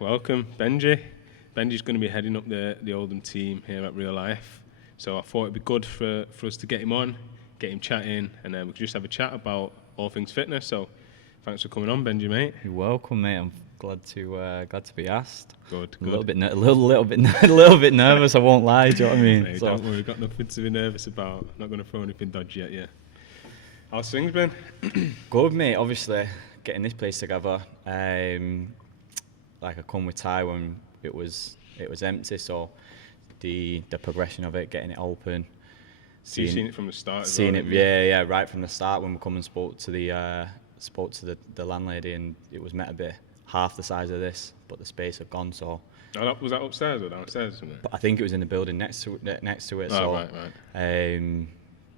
welcome, Benji. Benji's going to be heading up the Oldham team here at Real Life. So I thought it'd be good for us to get him on, get him chatting, and then we could just have a chat about all things fitness. So thanks for coming on, Benji, mate. You're welcome, mate. I'm glad to be asked. Good. A little bit nervous. I won't lie. Do you know what I mean? Mate, don't worry, we've got nothing to be nervous about. I'm not going to throw anything dodgy at you. How's things been? Good, mate. Obviously, getting this place together. Like I come with Ty when it was empty, so the progression of it, getting it open. So you've seen it from the start. Seen it, yeah, right from the start when we come and spoke to the landlady, and it was meant to be half the size of this, but the space had gone. So. Was that upstairs or downstairs? But I think it was in the building next to it. Oh, so, right.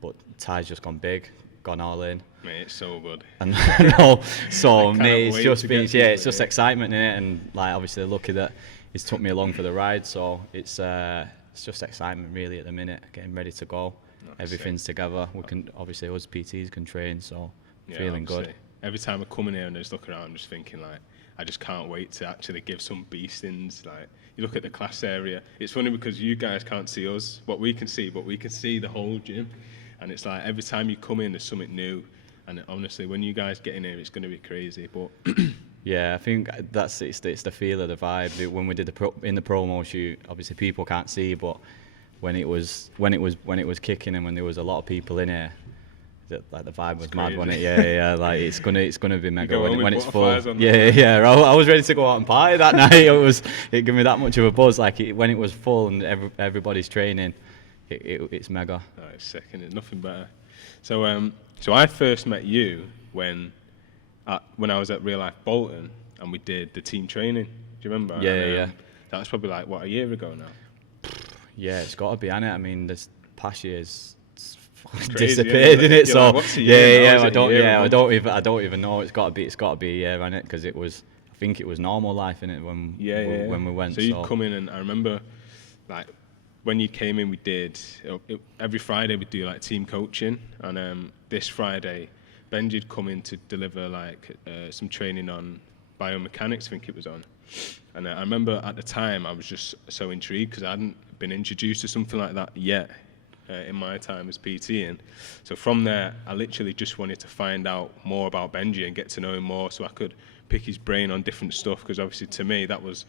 But Ty's just gone big, gone all in. Mate, it's so good. And no, so mate, it's it's just excitement in it, and like obviously lucky that he's took me along for the ride. So it's just excitement really at the minute, getting ready to go. Everything's together. We can obviously us PTs can train, so feeling good. Every time I come in here and I just look around, I'm just thinking like, I just can't wait to actually give some beastings. Like you look at the class area, it's funny because you guys can't see us, what we can see, but we can see the whole gym. And it's like every time you come in, there's something new. And honestly, when you guys get in here, it's going to be crazy. But yeah, I think it's the feel of the vibe. When we did in the promo shoot, obviously people can't see, but when it was kicking and when there was a lot of people in here, like the vibe was mad, wasn't it? Yeah. Like it's gonna be mega when it's full. Yeah. I was ready to go out and party that night. It gave me that much of a buzz. Like when it was full and everybody's training, it's mega. Oh, it's sick, and there's nothing better. So I first met you when I was at Real Life Bolton and we did the team training. Do you remember? Yeah. That was probably like a year ago now. Yeah, it's got to be, hasn't it? I mean, this past year's Isn't disappeared, isn't it? So like, yeah, I don't even know. It's got to be a year, hasn't it? Because I think it was normal life in it when we went. So you'd come in, and I remember like when you came in, we did every Friday we'd do like team coaching, and this Friday Benji'd come in to deliver like some training on biomechanics, I think it was on. And I remember at the time I was just so intrigued because I hadn't been introduced to something like that yet in my time as PTing. So from there, I literally just wanted to find out more about Benji and get to know him more so I could pick his brain on different stuff, because obviously to me that was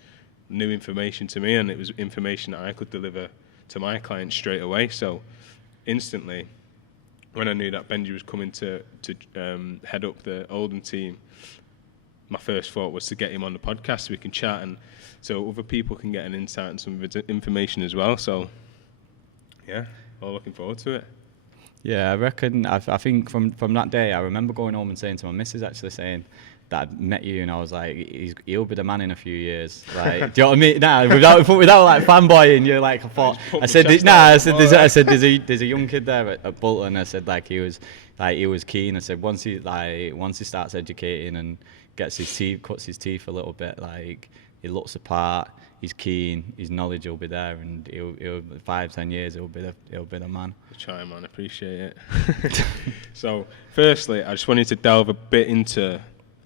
new information to me, and it was information that I could deliver to my clients straight away. So instantly, when I knew that Benji was coming to head up the Oldham team, my first thought was to get him on the podcast so we can chat, and so other people can get an insight and some information as well. So, yeah, all looking forward to it. Yeah, I reckon. I think from that day, I remember going home and saying to my missus, actually saying that I'd met you, and I was like, he'll be the man in a few years. Like, do you know what I mean? Nah, without like fanboying, you're like, I thought. I said, there's a young kid there at Bolton. I said like he was keen. I said once he starts educating and cuts his teeth a little bit, like he looks the part, he's keen, his knowledge will be there, and he'll 5-10 years he'll be the man. Try, man, appreciate it. So firstly, I just wanted to delve a bit into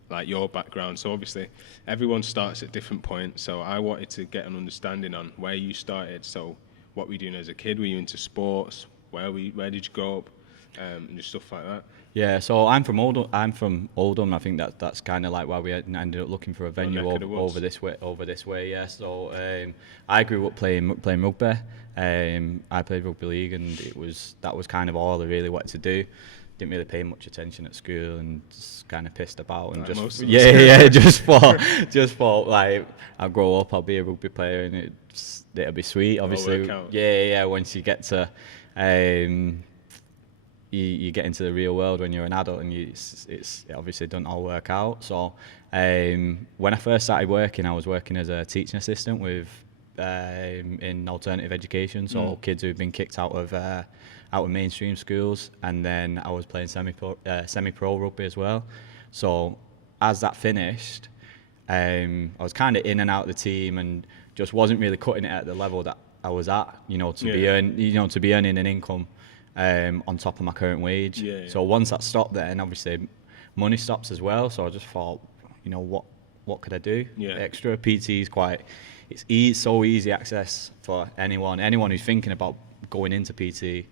like your background. So obviously everyone starts at different points, so I wanted to get an understanding on where you started. So what were you doing as a kid? Were you into sports? Where did you grow up? And just stuff like that. Yeah, so I'm from Oldham. I think that's kind of like why we ended up looking for a venue over this way. Yeah. So I grew up playing rugby. I played rugby league, and that was kind of all I really wanted to do. Didn't really pay much attention at school, and just kind of pissed about, and just thought like I'll grow up, I'll be a rugby player, and it'll be sweet. Obviously, once you get to you get into the real world when you're an adult, and it obviously doesn't all work out. So when I first started working, I was working as a teaching assistant in alternative education, so kids who've been kicked out of mainstream schools, and then I was playing semi-pro rugby as well. So as that finished, I was kind of in and out of the team, and just wasn't really cutting it at the level that I was at, to be earning an income on top of my current wage. So once that stopped, then obviously money stops as well. So I just thought, what what could I do? Yeah. Extra PT is quite, so easy access for anyone who's thinking about going into PT.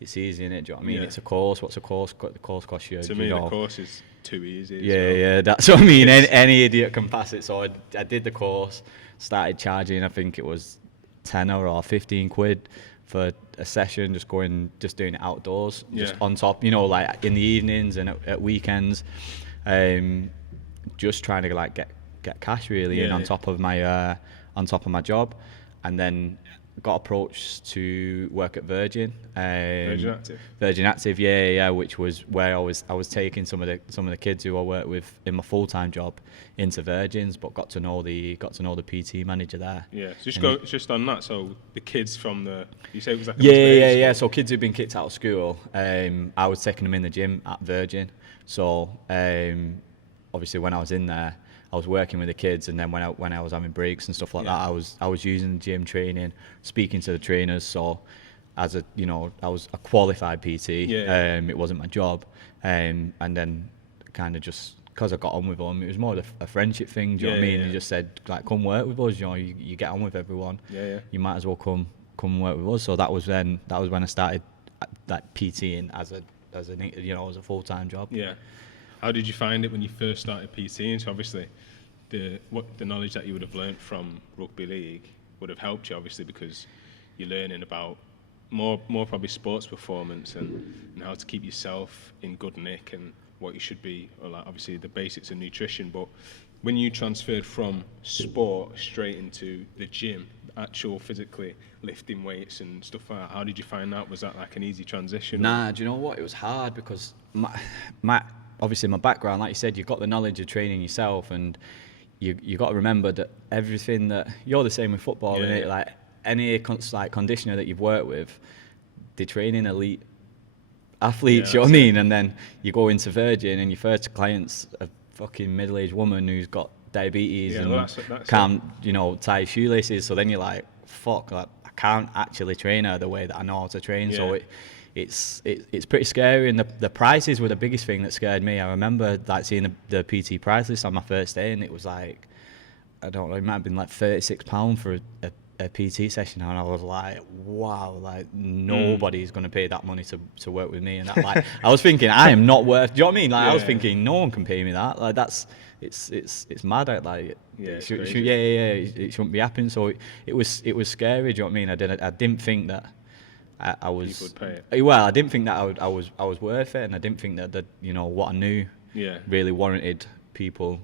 It's easy, innit? Do you know what I mean? Yeah. It's a course. What's a course? The course costs you. To me, the course is too easy. Yeah, that's what I mean. Any idiot can pass it. So I did the course, started charging. I think it was 10 or 15 quid for a session, just doing it outdoors, just on top, like in the evenings and at weekends, just trying to like get cash really in on top of my job, and then got approached to work at Virgin. Virgin Active, which was where I was taking some of the kids who I worked with in my full-time job into Virgin's, but got to know the PT manager there. Yeah, so just on that. So the kids from you say it was like yeah. So kids who've been kicked out of school, I was taking them in the gym at Virgin. So obviously when I was in there, I was working with the kids, and then when I was having breaks and stuff like that, I was using the gym training, speaking to the trainers. So as I was a qualified PT. It wasn't my job, and then kind of just because I got on with them, it was more a friendship thing. Do you know what I mean? He just said like, come work with us. You get on with everyone. You might as well come work with us. So that was when I started like PTing as a full-time job. Yeah. How did you find it when you first started PTing? So obviously, the knowledge that you would have learned from rugby league would have helped you, obviously, because you're learning about more probably sports performance and how to keep yourself in good nick and what you should be, or like obviously the basics of nutrition. But when you transferred from sport straight into the gym, actual physically lifting weights and stuff like that, how did you find that? Was that like an easy transition? Nah, do you know what? It was hard because my obviously my background, like you said, you've got the knowledge of training yourself, and you got to remember that everything that you're the same with football, innit? Like any conditioner that you've worked with, they train in elite athletes, you know what I mean? And then you go into Virgin and your first client's a fucking middle-aged woman who's got diabetes and that's can't tie shoelaces. So then you're like, fuck, like, I can't actually train her the way that I know how to train. So it's pretty scary, and the prices were the biggest thing that scared me. I remember like seeing the PT price list on my first day, and it was like, I don't know, it might have been like £36 for a PT session, and I was like, wow, like nobody's going to pay that money to work with me. And that, like, I was thinking, I am not worth, do you know what I mean? Like I was thinking, no one can pay me that. Like it's mad. Like it shouldn't be happening. So it was scary. Do you know what I mean? I didn't think that I was. People would pay it. Well, I didn't think that I was worth it, and I didn't think that what I knew really warranted people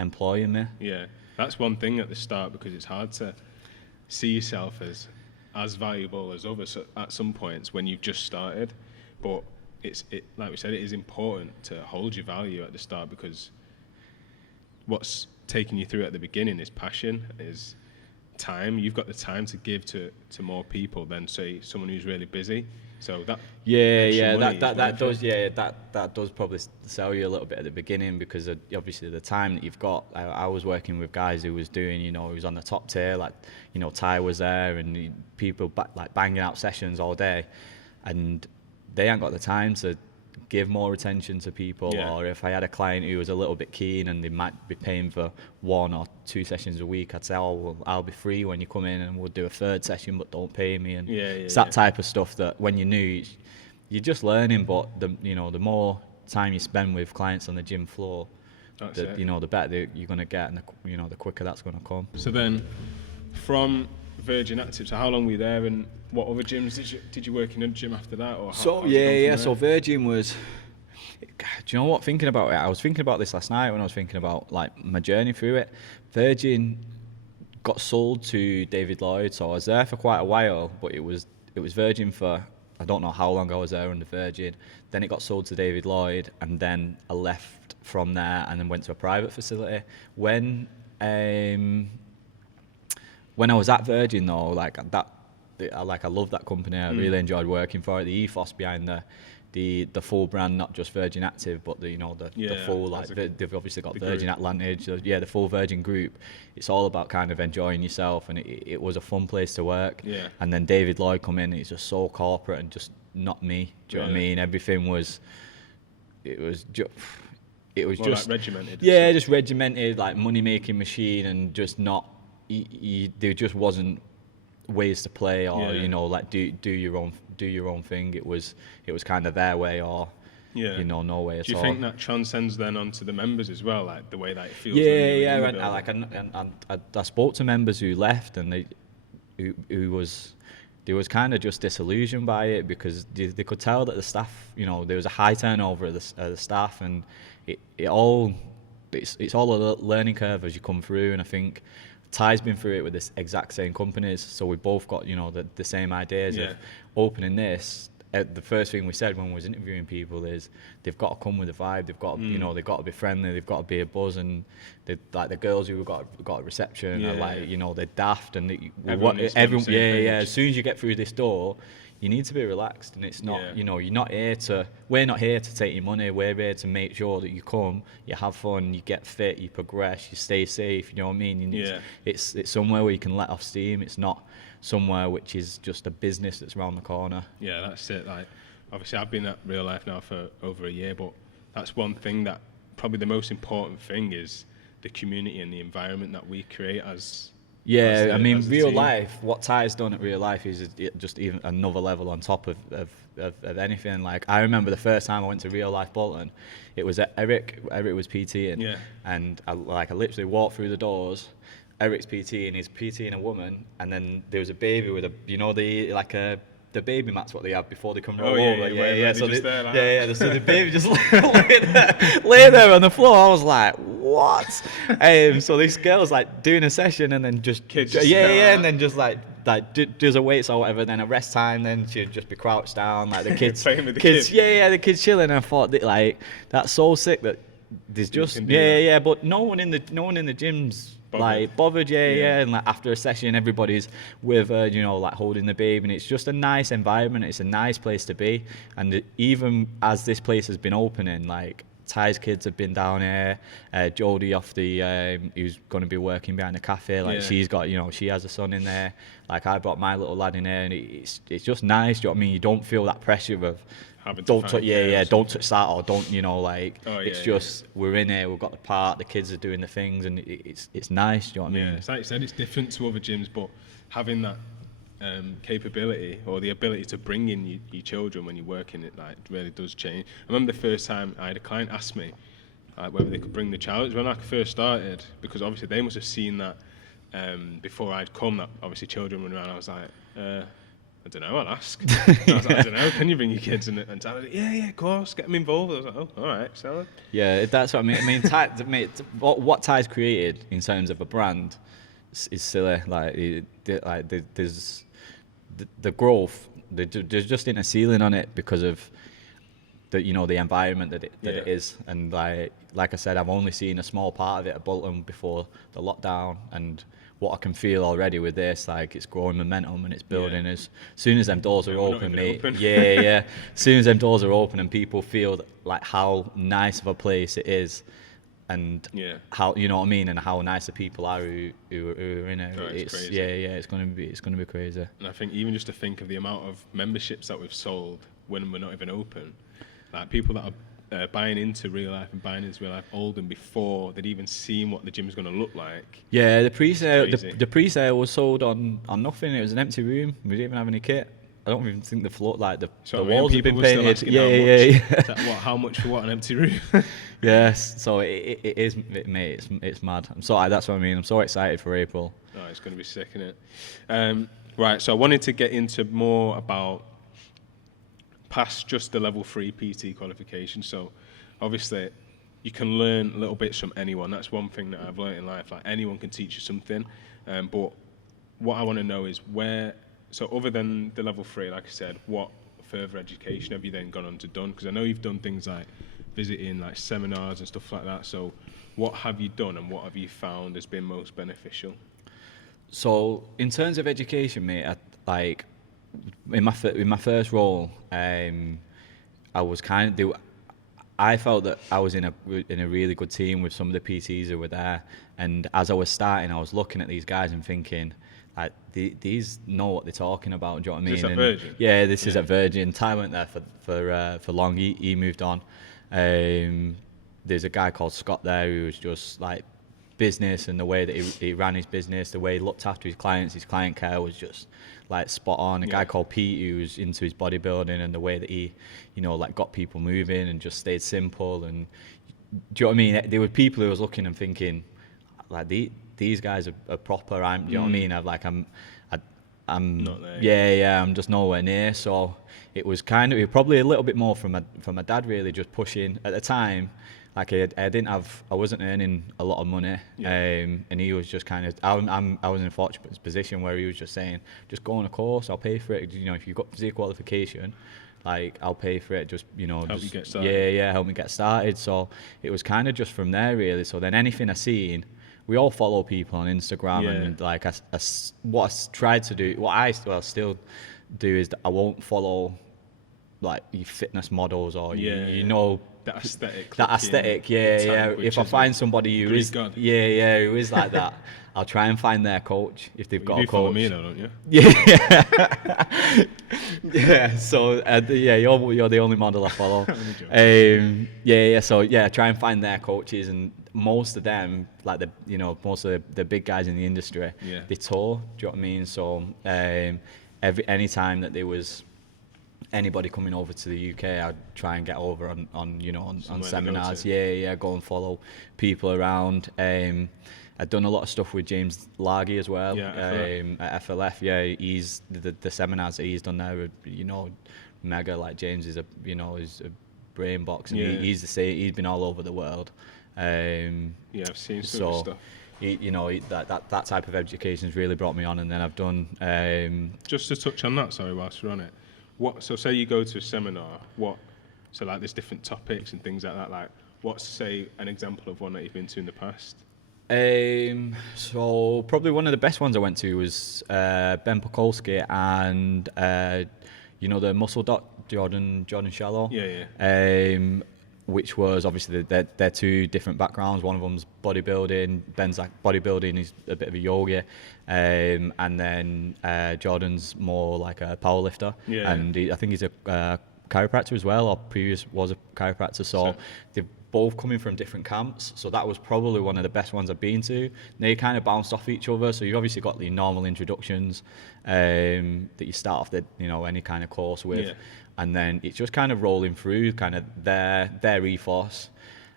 employing me. Yeah, that's one thing at the start, because it's hard to see yourself as valuable as others at some points when you've just started. But like we said, it is important to hold your value at the start, because what's taking you through at the beginning is passion, is time. You've got the time to give to more people than say someone who's really busy. So that that does probably sell you a little bit at the beginning, because obviously the time that you've got. I was working with guys who was doing, who was on the top tier, like Ty was there, and people like banging out sessions all day, and they ain't got the time to give more attention to people. Or if I had a client who was a little bit keen and they might be paying for 1 or 2 sessions a week, I'd say, I'll be free when you come in, and we'll do a 3rd session, but don't pay me. And it's that type of stuff that when you're new, you're just learning. But the more time you spend with clients on the gym floor, the better you're going to get, and the quicker that's going to come. So then, from Virgin Active, so how long were you there, and what other gyms did you work in a gym after that? Or so Virgin was, do you know what, thinking about it, I was thinking about this last night when I was thinking about like my journey through it. Virgin got sold to David Lloyd, so I was there for quite a while, but it was Virgin for, I don't know how long I was there under Virgin. Then it got sold to David Lloyd, and then I left from there and then went to a private facility. When I was at Virgin though, I love that company. I really enjoyed working for it. The ethos behind the full brand, not just Virgin Active, but the full, like they've obviously got Virgin Atlantic, the full Virgin group. It's all about kind of enjoying yourself, and it was a fun place to work. Yeah. And then David Lloyd come in, and he's just so corporate and just not me. Do you know what I mean? Everything was, it was More just like regimented. Yeah, just regimented, like money making machine, and just not. There just wasn't ways to play, or Yeah. you know, like do your own thing. It was kind of their way, or Yeah. you know, no way at all. Do you think that transcends then onto the members as well, like the way that it feels? Yeah, when you're yeah. in the And building? I spoke to members who left, and they was kind of just disillusioned by it, because they could tell that the staff, you know, there was a high turnover of the staff, and it's all a learning curve as you come through. And I think Ty's been through it with this exact same companies, so we both got, you know, the same ideas of opening this. The first thing we said when we was interviewing people is they've got to come with a vibe. They've got to, you know, they've got to be friendly. They've got to be a buzz. And like the girls who got a reception are like, you know, they're daft, and everyone. As soon as you get through this door, you need to be relaxed, and it's not, you know, we're not here to take your money. We're here to make sure that you come, you have fun, you get fit, you progress, you stay safe. You know what I mean? It's somewhere where you can let off steam. It's not somewhere which is just a business that's around the corner. Yeah, that's it. Like, obviously, I've been at real life now for over a year, but that's one thing that probably the most important thing is the community and the environment that we create as. Yeah, I mean, real team. life, what Ty's done at real life is just even another level on top of anything. Like, I remember the first time I went to real life Bolton, it was Eric was PTing, and I literally walked through the doors. Eric's PT, and he's PTing a woman, and then there was a baby with the baby mats what they have before they come roll over. So the baby just lay there on the floor. I was like, what? So this girl's like doing a session, and then just and then just like does a weights or whatever. Then a rest time, then she'd just be crouched down, like the kids, playing with the kids. The kids chilling. And I thought that, like, that's so sick that there's just but no one in the gyms bothered, and like after a session everybody's with you know, like holding the baby, and it's just a nice environment. It's a nice place to be. And even as this place has been opening, like Ty's kids have been down here, Jodie off the who's going to be working behind the cafe, like she's got, you know, she has a son in there. Like, I brought my little lad in there, and it's just nice. Do you know what I mean? You don't feel that pressure of don't touch that, or don't, you know, like, it's just we're in here, we've got the part, the kids are doing the things, and it's nice. Do you know what I mean? It's like you said, it's different to other gyms, but having that capability or the ability to bring in your children when you work in it, like, really does change. I remember the first time I had a client ask me whether they could bring the child. When I first started, because obviously they must have seen that before I'd come, that obviously children run around. I was like, I don't know, I'll ask. I was like, I don't know, can you bring your kids in? And Tyler, yeah, of course, get them involved. I was like, oh, all right, so. Yeah, that's what I mean. I mean, what Ty's created in terms of a brand is silly. There's the growth. There's just in a ceiling on it because of the, you know, the environment that it is. And like I said, I've only seen a small part of it at Bolton before the lockdown, and what I can feel already with this, like, it's growing momentum and it's building. As soon as them doors are open, mate. As soon as them doors are open and people feel like how nice of a place it is, and how, you know what I mean, and how nice the people are who are in it. It's crazy. It's gonna be crazy. And I think even just to think of the amount of memberships that we've sold when we're not even open, like people that are buying into real life and buying into real life Oldham before they'd even seen what the gym's going to look like. Yeah, the pre-sale was sold on nothing. It was an empty room. We didn't even have any kit. I don't even think the floor, like the walls have been painted. How much for what, an empty room? Yes, so it is, mate. It's mad. That's what I mean. I'm so excited for April. Oh, it's going to be sick, isn't it? Right. So I wanted to get into more about past just the level 3 PT qualification. So obviously you can learn little bits from anyone. That's one thing that I've learned in life. Like, anyone can teach you something. But what I want to know is so other than the level 3, like I said, what further education have you then gone on to done? Because I know you've done things like visiting like seminars and stuff like that. So what have you done, and what have you found has been most beneficial? So in terms of education, mate, in my first role, I was I felt that I was in a really good team with some of the PTs who were there, and as I was starting, I was looking at these guys and thinking, like, these know what they're talking about. Do you know what I mean? Is this at Virgin? Yeah, this is at Virgin. Ty went there for long. He moved on. there's a guy called Scott there who was just like business, and the way that he ran his business, the way he looked after his clients, his client care was just like spot on. A guy called Pete who was into his bodybuilding, and the way that he, you know, like got people moving and just stayed simple. And do you know what I mean? There were people who was looking and thinking, like, these guys are proper. Do you know what I mean? I'm not there. Yeah, I'm just nowhere near. So it was probably a little bit more from my dad, really, just pushing at the time. Like I wasn't earning a lot of money, and he was just kind of. I was in a fortunate position where he was just saying, just go on a course, I'll pay for it. You know, if you've got physique qualification, like I'll pay for it. Just, you know, help you get started. Yeah, help me get started. So it was kind of just from there, really. So then anything I seen, we all follow people on Instagram, and like what I tried to do, what I still do is that I won't follow like your fitness models or you know. That aesthetic, yeah. If I find somebody who is, who is like that, I'll try and find their coach if they've got a coach. Follow me though, don't you? Yeah, yeah. So you're the only model I follow. So try and find their coaches, and most of them, like most of the big guys in the industry, they tour. Do you know what I mean? So any time that there was anybody coming over to the UK, I'd try and get over on seminars. Go and follow people around. I'd done a lot of stuff with James Largy as well at FLF. Yeah, he's the seminars that he's done there. Mega. Like James is is a brain box, and he's the same. He's been all over the world. I've seen some stuff. That type of education's really brought me on, and then I've done. Just to touch on that, sorry, whilst we're on it. So say you go to a seminar, so like there's different topics and things like that, like what's, say, an example of one that you've been to in the past? So probably one of the best ones I went to was Ben Pokolsky and the muscle doc Jordan Shallow. Which was obviously they're two different backgrounds. One of them's bodybuilding. Ben's like bodybuilding. He's a bit of a yogi, and then Jordan's more like a power lifter. And I think he's a chiropractor as well, or was a chiropractor. So they're both coming from different camps. So that was probably one of the best ones I've been to. They kind of bounced off each other. So you've obviously got the normal introductions that you start off any kind of course with. And then it's just kind of rolling through kind of their ethos,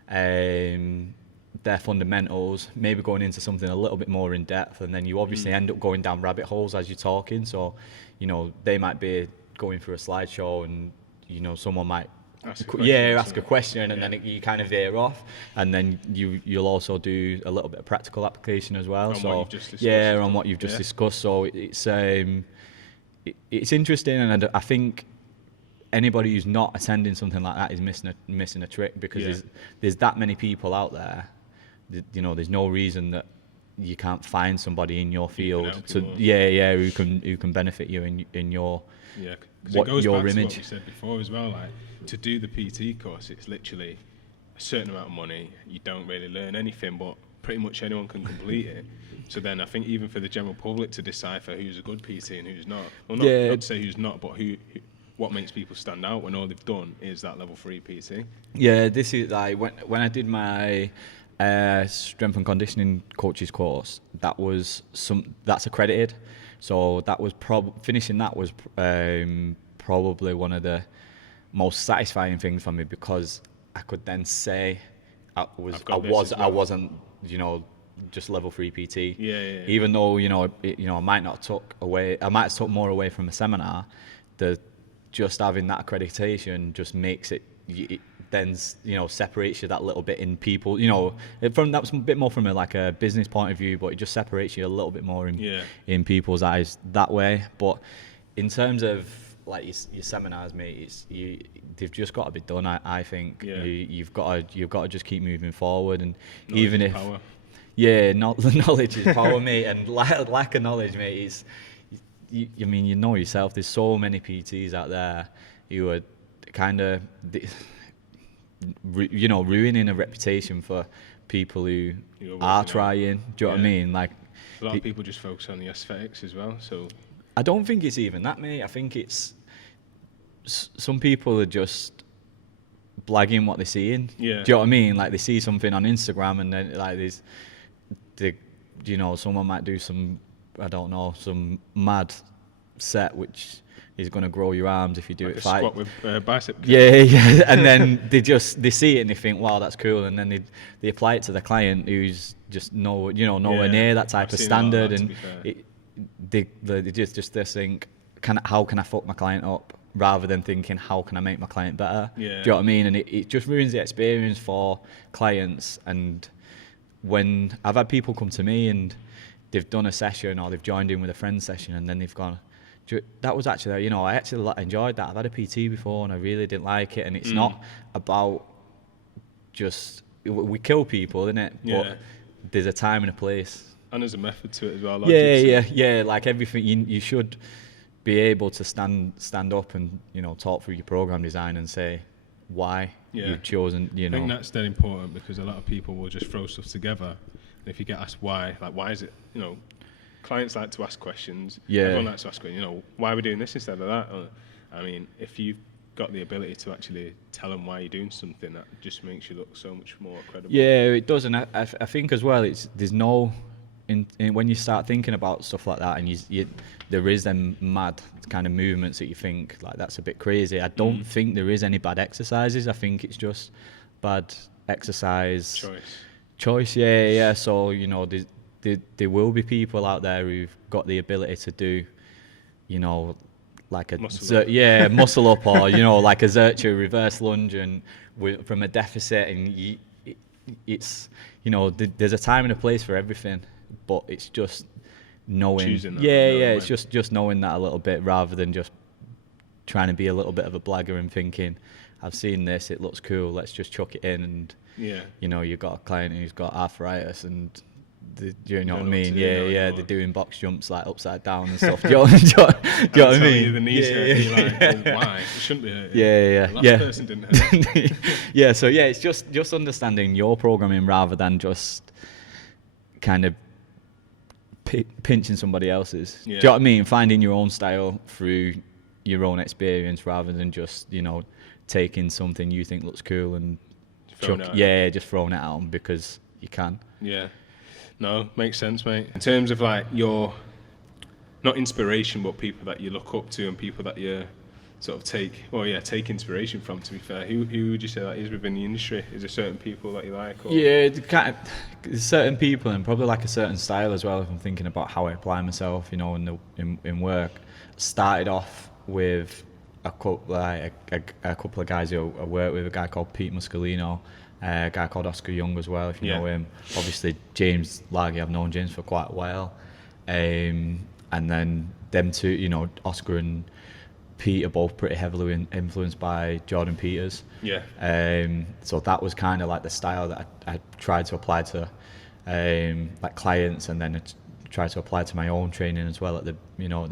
their fundamentals, maybe going into something a little bit more in depth, and then you obviously end up going down rabbit holes as you're talking. So, they might be going through a slideshow, and someone might ask a question, and then you kind of veer off, and then you'll also do a little bit of practical application as well. On what you've just discussed. So it's interesting, and I think anybody who's not attending something like that is missing a trick, because there's that many people out there. There's no reason that you can't find somebody in your field who can benefit you in your it goes back to what we said before as well. Like, to do the PT course, it's literally a certain amount of money. You don't really learn anything, but pretty much anyone can complete it. So then I think even for the general public to decipher who's a good PT and who's not, not to say who's not, but what makes people stand out when all they've done is that level 3 PT. This is like when I did my strength and conditioning coaches course, that's accredited. So that was finishing that was probably one of the most satisfying things for me, because I could then say I wasn't just level 3 PT. Even though I might not have took more away from a seminar. Just having that accreditation just makes it then separates you that little bit in people. That's a bit more from a business point of view, but it just separates you a little bit more in people's eyes that way. But in terms of like your seminars, mate, they've just got to be done. I think you've got to just keep moving forward, and knowledge even if power. Knowledge is power, mate, and lack of knowledge, mate, is. You know yourself. There's so many PTs out there who are kind of, ruining a reputation for people who are trying. Do you know what I mean? Like, a lot of people just focus on the aesthetics as well. So I don't think it's even that, mate. I think it's some people are just blagging what they're seeing. Yeah. Do you know what I mean? Like they see something on Instagram and then like you know, someone might do some, I don't know, some mad set which is going to grow your arms if you do like it. A squat with bicep curl. Yeah. And then they see it and they think, wow, that's cool. And then they apply it to the client who's just nowhere near that type of standard. And they just think, how can I fuck my client up? Rather than thinking, how can I make my client better? Yeah. Do you know what I mean? And it just ruins the experience for clients. And when I've had people come to me and they've done a session or they've joined in with a friend session and then they've gone, that was actually, you know, I actually enjoyed that. I've had a PT before and I really didn't like it. And it's not about just, we kill people, innit? Yeah. But there's a time and a place. And there's a method to it as well. Yeah. Like everything, you should be able to stand up and, you know, talk through your program design and say why you've chosen, you know. I think that's dead important because a lot of people will just throw stuff together. And if you get asked why, like, why is it, you know, clients like to ask questions. Yeah. Everyone likes to ask, you know, why are we doing this instead of that? I mean, if you've got the ability to actually tell them why you're doing something, that just makes you look so much more credible. Yeah, it does. And I think as well, there's no, when you start thinking about stuff like that and there is them mad kind of movements that you think, like, that's a bit crazy. I don't think there is any bad exercises. I think it's just bad exercise. Choice, yeah. So, you know, there will be people out there who've got the ability to do, you know, like a muscle up or, you know, like a Zercher reverse lunge and from a deficit, and it's, you know, there's a time and a place for everything, but it's just knowing. It's just knowing that a little bit rather than just trying to be a little bit of a blagger and thinking, I've seen this, it looks cool, let's just chuck it in. And you know, you've got a client who's got arthritis and you know what I mean? They're doing box jumps like upside down and stuff. Do you know what I mean? The knees hurt, well, why? It shouldn't be hurting. Yeah. The last person didn't hurt. So it's just understanding your programming rather than just kind of pinching somebody else's. Do you know what I mean? Finding your own style through your own experience rather than just, you know, taking something you think looks cool and just throwing it out because you can. Yeah. No, makes sense, mate. In terms of like your, not inspiration, but people that you look up to and people that you sort of take inspiration from, to be fair, who would you say that is within the industry? Is there certain people that you like? Or? Yeah, there's certain people and probably like a certain style as well, if I'm thinking about how I apply myself, you know, in work. Started off with a couple of guys who I work with, a guy called Pete Muscolino, a guy called Oscar Young as well, if you know him. Obviously James Largy, I've known James for quite a while, and then them two, you know, Oscar and Pete are both pretty heavily influenced by Jordan Peters. So that was kind of like the style that I tried to apply to like clients, and then tried to apply to my own training as well at the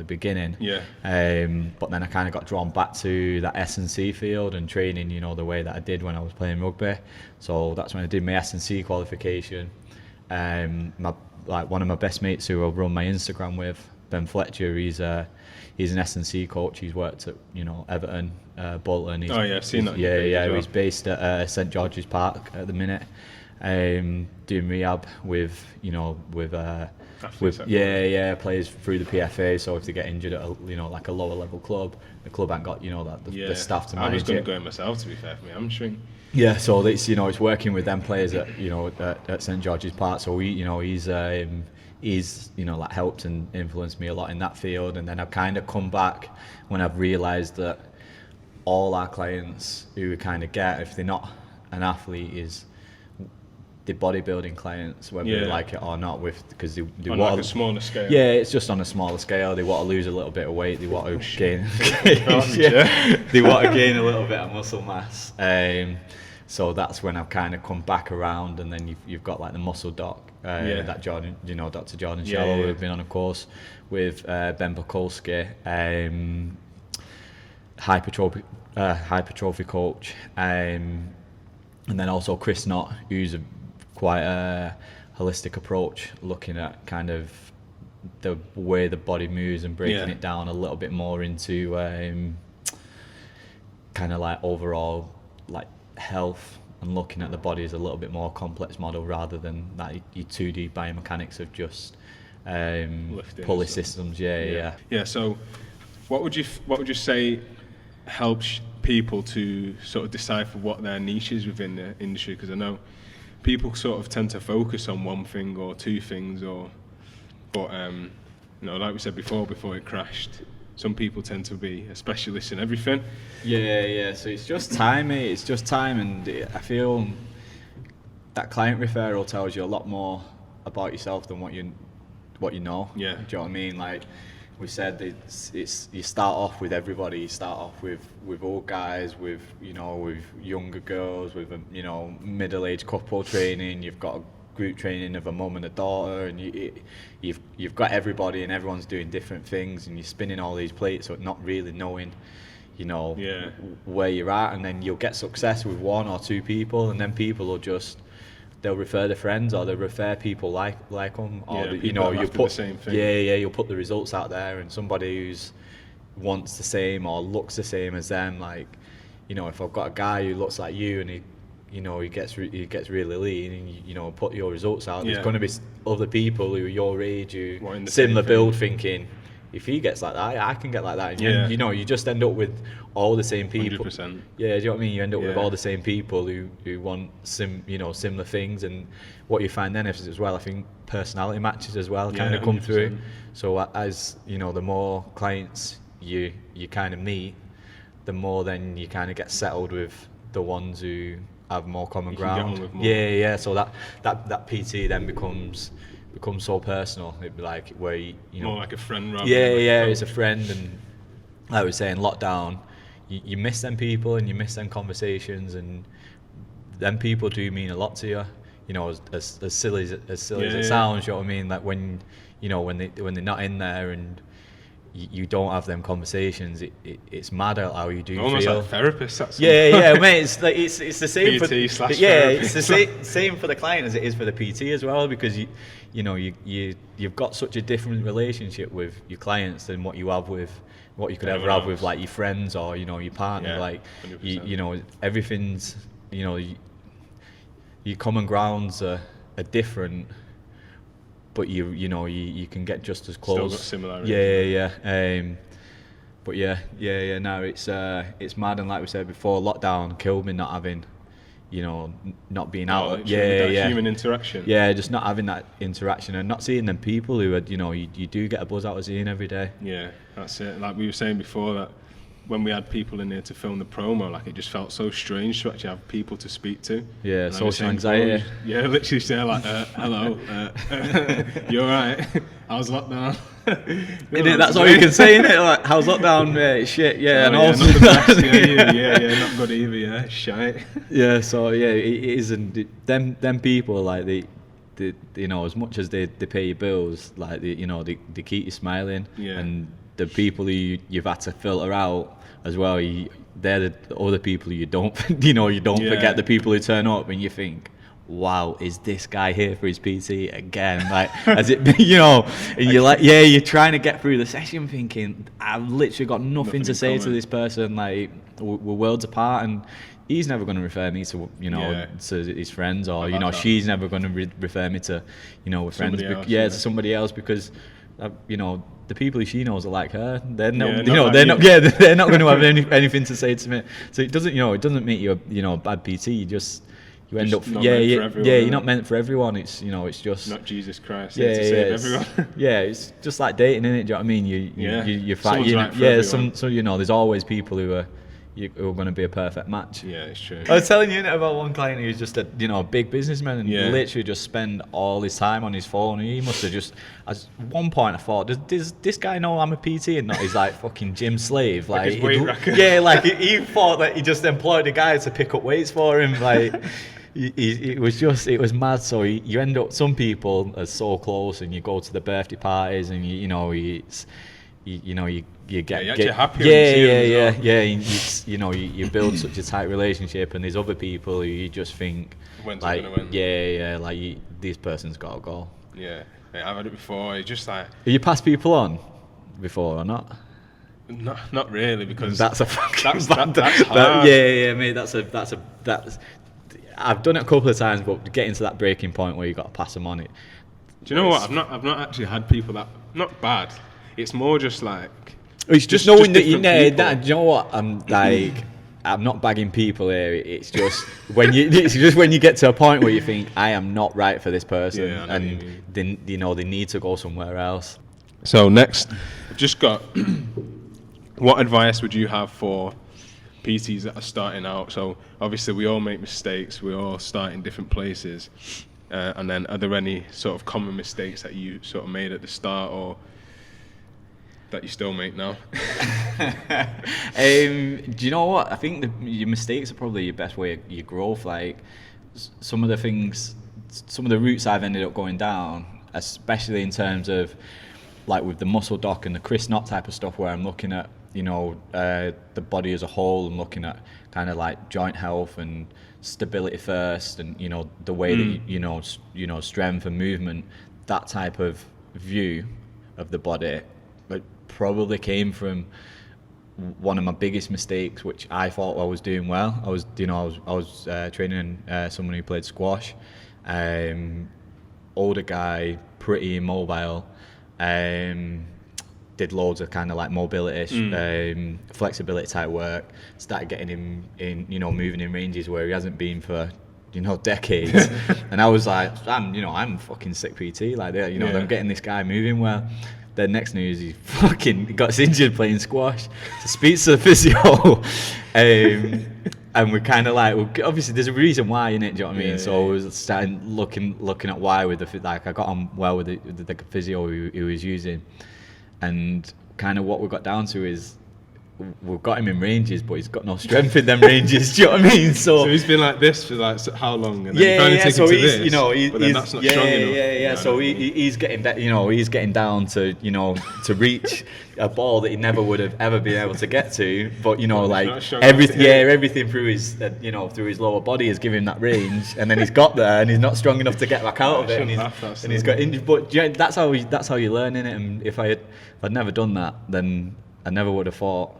beginning. But then I kind of got drawn back to that S&C field and training, you know, the way that I did when I was playing rugby. So that's when I did my S&C qualification. One of my best mates who I run my Instagram with, Ben Fletcher, he's an S&C coach. He's worked at, you know, Everton, Bolton. I've seen that. He's based at St George's Park at the minute, doing rehab with players through the PFA. So if they get injured at like a lower level club, the club ain't got, you know, the staff to manage it. I was going to go in myself, to be fair, for me hamstring. Yeah, so it's, you know, it's working with them players at, you know, at St George's Park. So he's you know, like helped and influenced me a lot in that field. And then I've kind of come back when I've realised that all our clients who we kind of get, if they're not an athlete, is the bodybuilding clients, whether they like it or not, because they on want like a smaller scale. Yeah, it's just on a smaller scale. They want to lose a little bit of weight. They want to gain. They want to gain a little bit of muscle mass. So that's when I've kind of come back around, and then you've got like the muscle doc, that Jordan, you know, Dr. Jordan Shallow, who've been on a course with Ben Bukolski, hypertrophy coach, and then also Chris Knott, who's quite a holistic approach, looking at kind of the way the body moves and breaking it down a little bit more into kind of like overall like health and looking at the body as a little bit more complex model rather than that your 2D biomechanics of just pulley systems. Yeah. So what would you say helps people to sort of decipher what their niche is within the industry? Because I know people sort of tend to focus on one thing or two things, but like we said before it crashed, some people tend to be a specialist in everything. Yeah. So it's just time, mate. It's just time, and I feel that client referral tells you a lot more about yourself than what you know. Yeah. Do you know what I mean? Like we said, it's you start off with everybody. You start off with old guys, with younger girls, with a middle-aged couple training. You've got a group training of a mum and a daughter, and you've got everybody, and everyone's doing different things, and you're spinning all these plates, so not really knowing, where you're at, and then you'll get success with one or two people, and then people will they'll refer their friends, or they'll refer people like them, or you put the same thing. You'll put the results out there, and somebody who's wants the same or looks the same as them, like if I've got a guy who looks like you and he gets really lean, and you put your results out, there's going to be other people who are your age who similar build thinking, if he gets like that, I can get like that. And you just end up with all the same people. 100%. Yeah, do you know what I mean? You end up with all the same people who want similar things, and what you find then is as well, I think personality matches as well kind of come 100%. Through. So as the more clients you kind of meet, the more then you kind of get settled with the ones who have more common ground. Yeah. So that PT then becomes so personal. It'd be like where more like a friend rather. Yeah, it's a friend, and like we were saying, lockdown, you miss them people and you miss them conversations, and them people do mean a lot to you. As silly as it sounds, you know what I mean? Like when they're not in there and you don't have them conversations, it's mad at how you do almost feel. Like therapists. That's Mate. It's the same PT for it's the same for the client as it is for the PT as well, because you've got such a different relationship with your clients than what you could ever have with like your friends or your partner. Like 100%. Everything's your common grounds are different, but you can get just as close. Still got similarities. Yeah. But no, it's mad, and like we said before, lockdown killed me not having, not being out. Human interaction. Yeah, just not having that interaction and not seeing them people who are, you do get a buzz out of seeing every day. Yeah, that's it. Like we were saying before, that when we had people in there to film the promo, like it just felt so strange to actually have people to speak to. Yeah, social anxiety. Literally say like, hello, you alright? How's lockdown? That's all you can say, innit? Like, how's lockdown? Shit, yeah. Not good either, yeah, shite. Yeah, so yeah, it is, and them people, like they as much as they pay your bills, like they keep you smiling, and the people who you've had to filter out as well, they're the other people who you don't forget, the people who turn up and you think, wow, is this guy here for his PT again? Like, has it been, and you're like, you're trying to get through the session thinking, I've literally got nothing to say to this person, like, we're worlds apart, and he's never going to refer me to, to his friends, or, she's never going to refer me to, friends, to somebody else, because, the people who she knows are like her. They're not, they're not going to have anything to say to me. So it doesn't make you a bad PT. You end up, you're not meant for everyone. It's just not Jesus Christ. To save everyone. It's just like dating, innit? Do you know what I mean? You fight. There's always people who are going to be a perfect match. Yeah, it's true. I was telling you about one client who's just a big businessman, and literally just spend all his time on his phone. He must have just, at one point I thought, does this guy know I'm a PT and not his like fucking gym slave? Like his weight racker. Yeah, like he thought that he just employed a guy to pick up weights for him. Like it was mad. So you end up, some people are so close, and you go to the birthday parties, and you get happy. You build such a tight relationship, and there's other people who you just think, when's like, gonna win? like this person's got to go. Yeah, I've had it before. It's just like, have you passed people on before or not? Not really, because That's a fucking that's that's hard. yeah, mate. That's I've done it a couple of times, but getting to that breaking point where you got to pass them on it. Do you know what? I've not actually had people that not bad. It's more just like It's just knowing that you different know. people. Do you know what? I'm not bagging people here. It's just when you get to a point where you think I am not right for this person, Yeah, I know what you and they need to go somewhere else. So next, I've just got. What advice would you have for PTs that are starting out? So obviously we all make mistakes. We all start in different places. And then are there any sort of common mistakes that you sort of made at the start or that you still make now? Do you know what? I think your mistakes are probably your best way of your growth. Like some of the routes I've ended up going down, especially in terms of like with the muscle doc and the Chris Knott type of stuff, where I'm looking at the body as a whole and looking at kind of like joint health and stability first, and the way that strength and movement, that type of view of the body. It probably came from one of my biggest mistakes, which I thought I was doing well. I was training someone who played squash, older guy, pretty immobile, did loads of kind of like mobility, flexibility type work. Started getting him in, moving in ranges where he hasn't been for decades. And I was like, I'm fucking sick PT like that. I'm getting this guy moving well. The next news, he fucking got injured playing squash. So speaks to the physio, and we're kind of like, obviously there's a reason why, innit? Do you know what I mean? So I was starting looking at why with I got on well with the physio he was using, and kind of what we got down to is we've got him in ranges, but he's got no strength in them ranges. Do you know what I mean? So he's been like this for like how long? And then you finally take so him to he's, this, but then that's not strong enough. So he's getting he's getting down to to reach a ball that he never would have ever been able to get to. But like everything through his through his lower body is giving him that range, and then he's got there and he's not strong enough to get back out of it, and he's got injured. But that's how you learn in it. And if I'd never done that, then I never would have thought.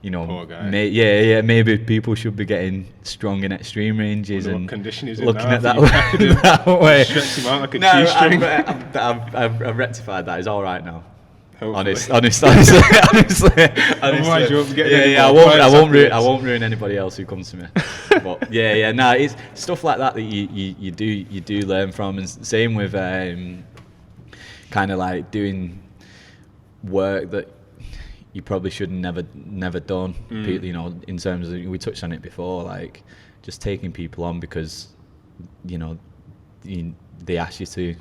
Poor guy. Maybe people should be getting strong in extreme ranges and condition he's looking in at that way. Stretch him out like a G-string. I've rectified that. It's all right now. Hopefully. Honestly. Otherwise, you won't be getting I won't ruin anybody else who comes to me. But it's stuff like that you do learn from, and same with kind of like doing work that you probably should have never done. In terms of, we touched on it before, like just taking people on because they ask you to.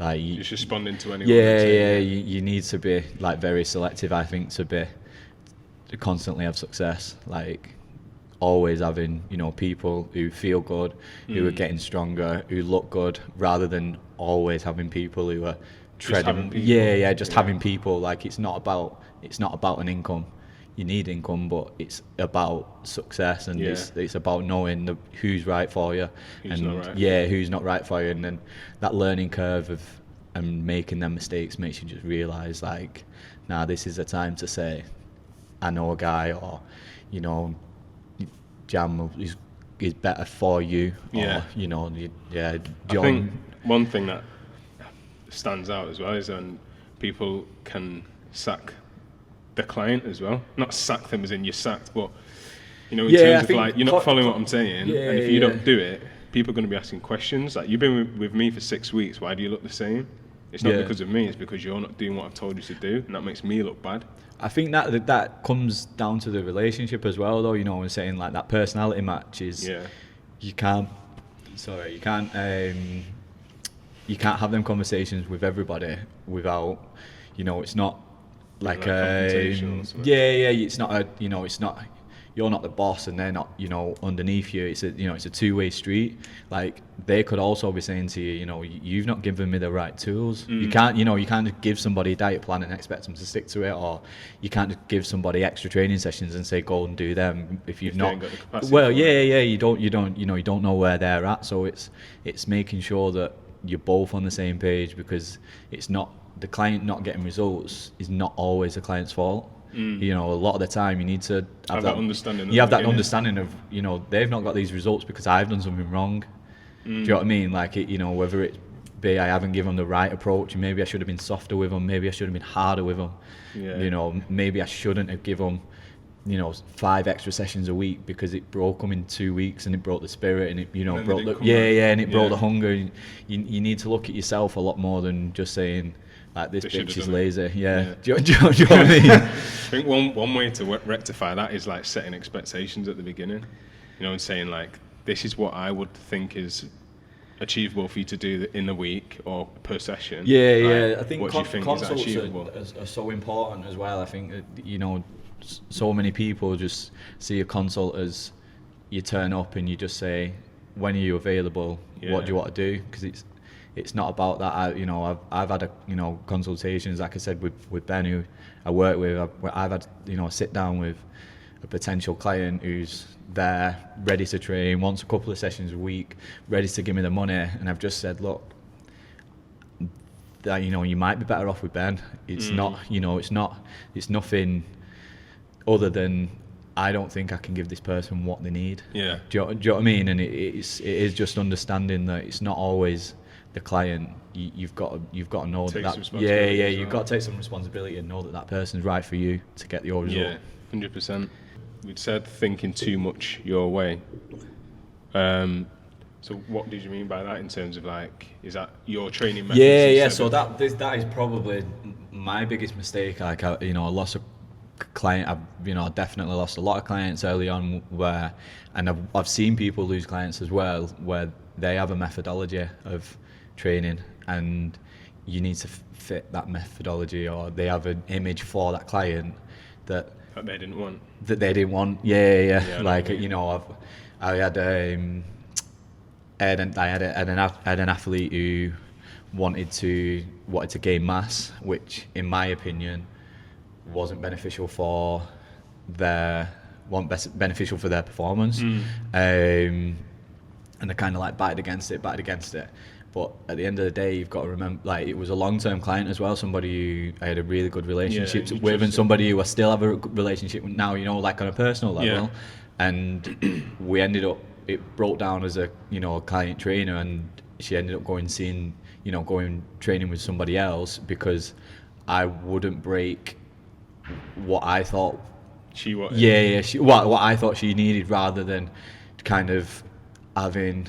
Like you're just responding to anyone. You need to be like very selective, I think, to constantly have success. Like always having people who feel good, who are getting stronger, who look good, rather than always having people who are treading. Having people. Like it's not about an income. You need income, but it's about success, and it's about knowing who's right for you, who's not right for you, and then that learning curve and making them mistakes makes you just realise like, this is a time to say, I know a guy, or Jam is better for you, or I think one thing that stands out as well is when people can sack the client as well. Not sack them as in you're sacked, but in terms of like you're not following what I'm saying, and if you don't do it, people are going to be asking questions. Like, you've been with me for 6 weeks, why do you look the same? It's not because of me, it's because you're not doing what I've told you to do, and that makes me look bad. I think that comes down to the relationship as well, though. We're saying like that personality match is you can't have them conversations with everybody without it's not like it's not it's not, you're not the boss and they're not underneath you. It's a two-way street. Like they could also be saying to you, you've not given me the right tools. You can't just give somebody a diet plan and expect them to stick to it, or you can't just give somebody extra training sessions and say go and do them if you've not got the capacity. You don't know where they're at. So it's making sure that you're both on the same page, because it's not the client not getting results is not always the client's fault. You know, a lot of the time you need to have that understanding. You have that understanding of, you know, they've not got these results because I've done something wrong. Do you know what I mean? Like, you know, whether it be I haven't given them the right approach, and maybe I should have been softer with them, maybe I should have been harder with them. You know, maybe I shouldn't have given them, you know, 5 extra sessions a week because it broke them in 2 weeks, and it broke the spirit, and it, you know, and broke the and it broke the hunger. You need to look at yourself a lot more than just saying like this bitch is lazy. Do you know what I mean? I think one way to rectify that is like setting expectations at the beginning, you know, and saying like, this is what I would think is achievable for you to do in a week or per session. I think what do you think is achievable? Are so important as well. I think that, you know, so many people just see a consult as you turn up and you just say, when are you available? What do you want to do? Because it's not about that. You know, I've had consultations, like I said, with Ben, who I work with. I've had, you know, a sit down with a potential client who's there, ready to train, wants a couple of sessions a week, ready to give me the money, and I've just said, look, that, you know, you might be better off with Ben. It's not, you know, it's nothing other than I don't think I can give this person what they need. Do you know what I mean? And it is just understanding that it's not always the client. You've got to know that. You've got to take some responsibility and know that person's right for you to get your result. 100%. We'd said thinking too much your way. So what did you mean by that in terms of like, is that your training methods? So that is probably my biggest mistake. Like, I lost a client. I definitely lost a lot of clients early on and I've seen people lose clients as well, where they have a methodology of training and you need to fit that methodology, or they have an image for that client that they didn't want. Like, you know, I had an athlete who wanted to gain mass, which in my opinion wasn't beneficial for their performance. And I kind of like batted against it. But at the end of the day, you've got to remember, like, it was a long-term client as well, somebody who I had a really good relationship with, and somebody who I still have a good relationship with now, you know, like on a personal level. And we ended up, it broke down as a client trainer, and she ended up going training with somebody else because I wouldn't break what I thought she wanted. What I thought she needed, rather than kind of having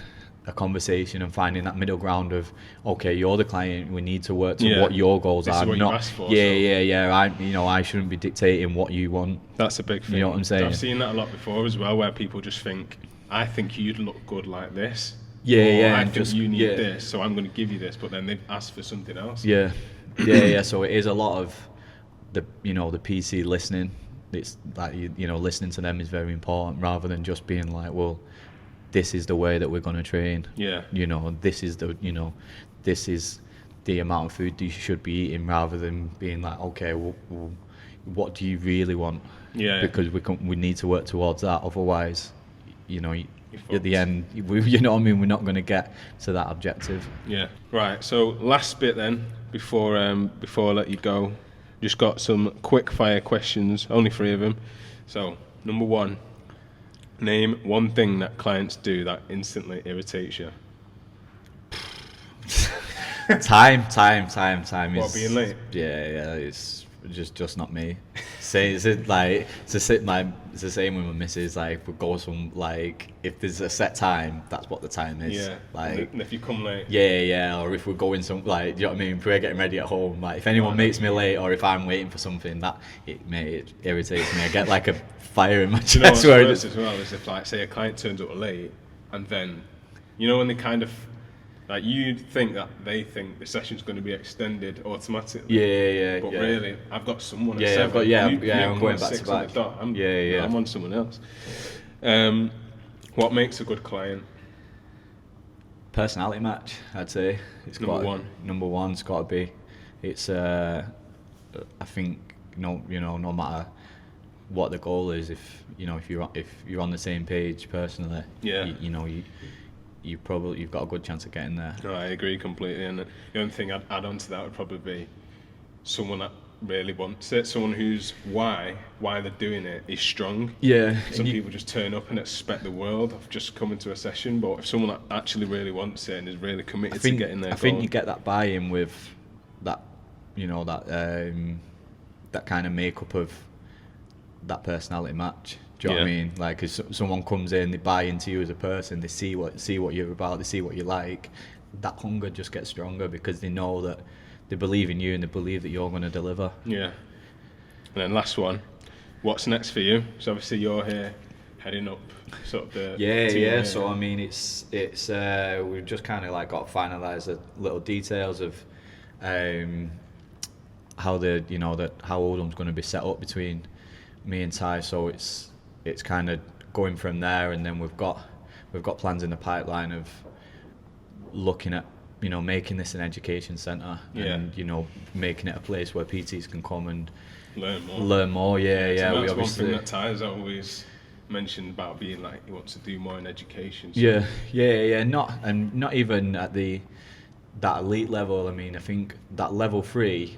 a conversation and finding that middle ground of, okay, you're the client, we need to work to what your goals are. What not, for, I shouldn't be dictating what you want. That's a big thing. You know what I'm saying? I've seen that a lot before as well, where people just think, I think you'd look good like this. I think you need this, so I'm going to give you this, but then they've asked for something else. So it is a lot of the PC listening. It's like, listening to them is very important, rather than just being like, well, this is the way that we're going to train. This is the amount of food you should be eating, rather than being like, okay, well, what do you really want? Because we need to work towards that. Otherwise, at the end, we're not going to get to that objective. Right. So last bit then, before I let you go, just got some quick fire questions, only 3 of them. So number 1. Name one thing that clients do that instantly irritates you. Time What, is being late? It's just not me. It's the same with my missus. Like, we go if there's a set time, that's what the time is. And if you come late. Or if we're going do you know what I mean? If we're getting ready at home, like, if anyone makes me late, or if I'm waiting for something, it irritates me. I get like a fire in my chest. You know what's worse as well is if, like, say a client turns up late, and then, when they kind of, like, you think that they think the session's going to be extended automatically. But really, I've got someone at 7. I'm going back to back. I'm on someone else. What makes a good client? Personality match, I'd say. It's number one. It's got to be. It's I think no matter what the goal is, if you're on the same page personally, you've got a good chance of getting there. No, I agree completely. And the only thing I'd add on to that would probably be someone that really wants it, someone who's why they're doing it is strong. Yeah. Some people just turn up and expect the world of just coming to a session, but if someone actually really wants it and is really committed to getting there, I think you get that buy-in with that, you know, that kind of makeup of that personality match. Do you know what I mean? Like, if someone comes in, they buy into you as a person, they see what you're about, they see what you like. That hunger just gets stronger because they know that they believe in you and they believe that you're going to deliver. Yeah. And then last one, what's next for you? So obviously you're here heading up sort of the team. So I mean, it's we've just kind of like got to finalise the little details of how Oldham's going to be set up between me and Ty. So it's kind of going from there, and then we've got plans in the pipeline of looking at, you know, making this an education centre and, you know, making it a place where PTs can come and learn more. Yeah. So that's one thing that Ty's always mentioned about being like, he wants to do more in education. So. Yeah. Not even at that elite level. I mean, I think that level 3,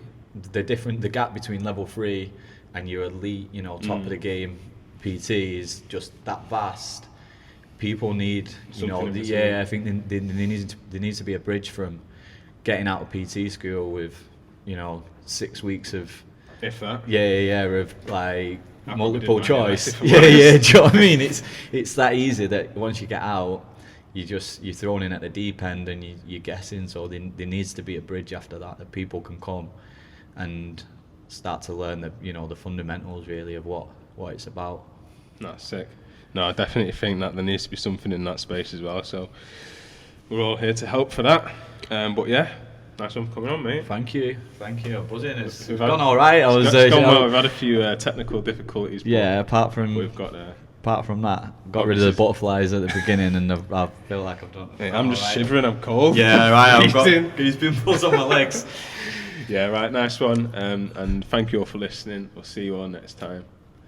the gap between level 3 and your elite, you know, top of the game PT is just that vast. People need, you know, I think there needs to be a bridge from getting out of PT school with, you know, 6 weeks of, if that, of like multiple choice. Do you know what I mean? It's that easy that once you get out, you're thrown in at the deep end and you're guessing. So there needs to be a bridge after that people can come and start to learn the fundamentals really of what it's about. That's sick. No, I definitely think that there needs to be something in that space as well. So we're all here to help for that. But yeah, nice one for coming on, mate. Thank you. I'm buzzing. It's gone all right. We've had a few technical difficulties. Yeah, apart from that, got rid of the butterflies at the beginning, and I feel like I've done. Hey, I'm just shivering. I'm cold. Yeah, right. I've got goosebumps on my legs. Yeah, right. Nice one. And thank you all for listening. We'll see you all next time.